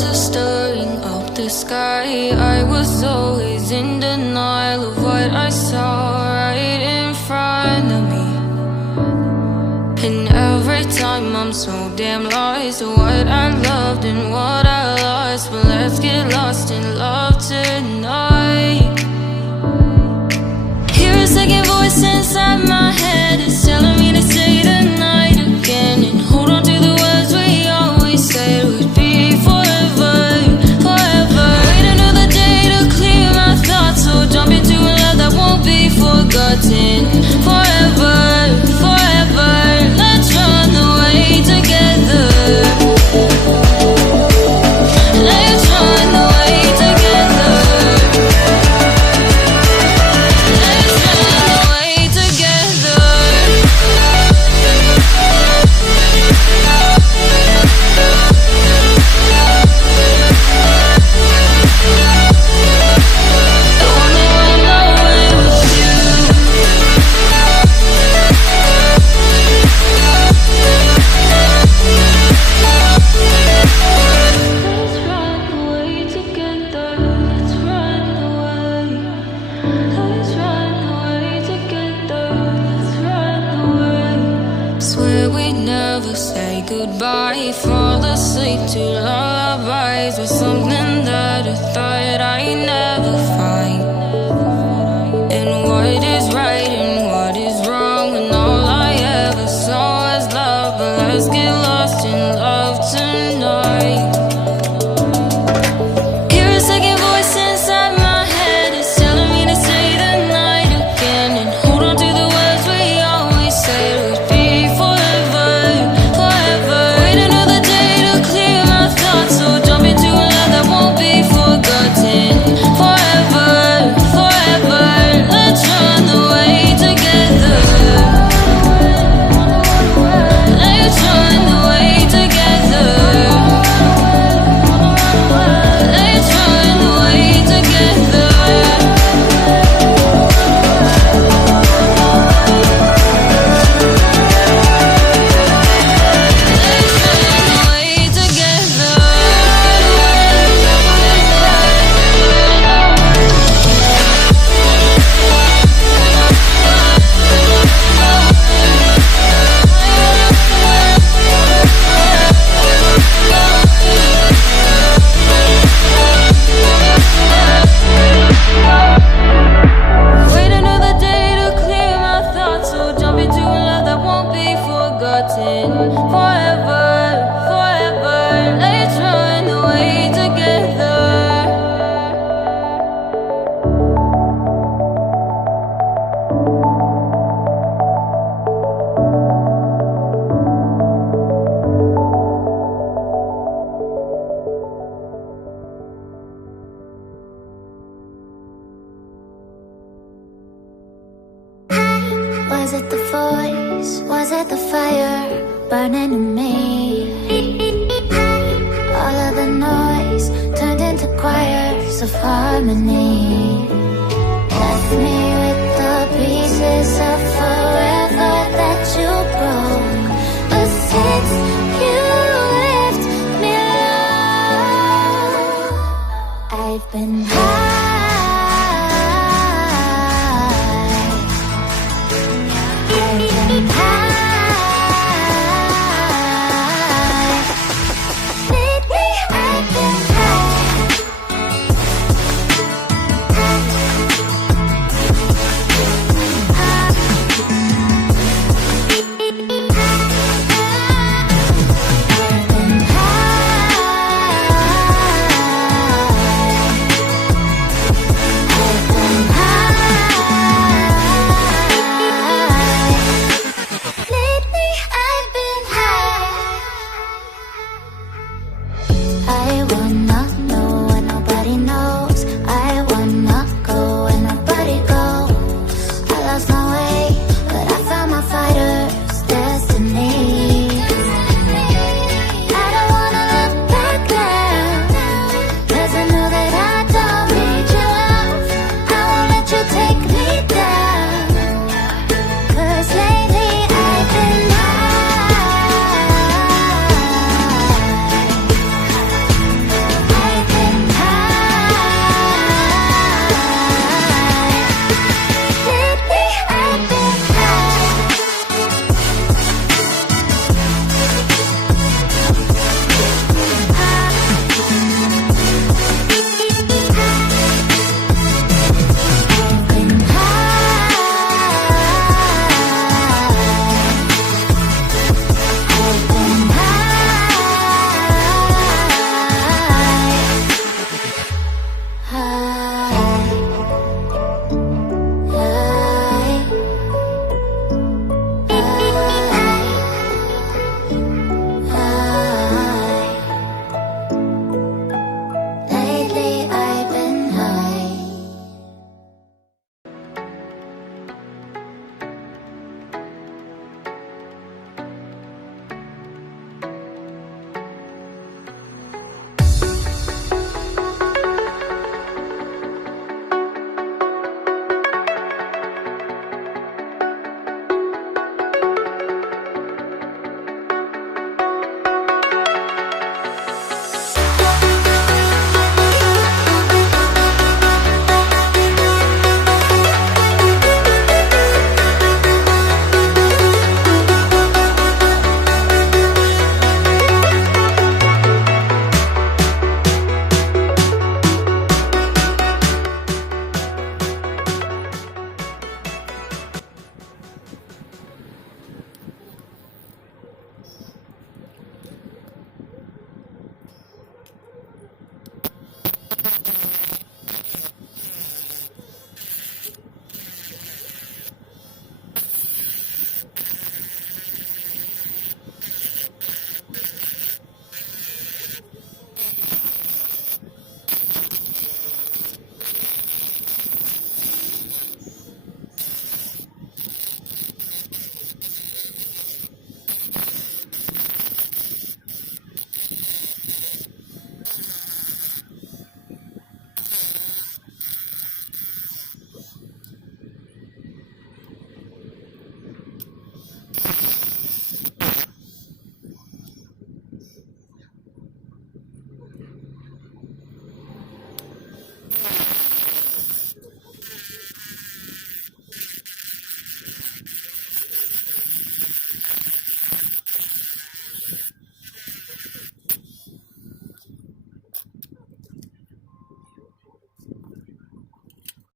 clouds are stirring up the sky. I was always in denial of what I saw right in front of me. And every time I'm so damn lost to what I loved and what I lost. But let's get lost in love tonight. Hear a second voice inside my head. It's telling me to say the night again and hold on to the words we always said would be forever, forever. Wait another day to clear my thoughts, so jump into a love that won't be forgotten. Forever, forever. Let's run away together. Let's run away together. Let's run away together. I wanna run away with you. Let's run away together. Let's run away. Let's run away together. Let's run away. Swear we'd never say goodbye. Fall asleep to lullabies with something that I thought I'd never find. And what is right and what is wrong, and all I ever saw was love. But let's get lost in love tonight. Hear a second voice inside my head. It's telling me to say the night again and hold on to the words we always said would be forever, forever. Wait another day to clear my thoughts, so jump into a love that won't be forgotten. Forever, forever. Let's run away together. Let's run away together. Let's run away together. Let's run away together. Wait another day to clear my thoughts, so jump into a love that won't be forgotten. Forever, forever. Let's run away together. Was it the voice? Was it the fire burning in me? All of the noise turned into choirs of harmony. Left me with the pieces of forever that you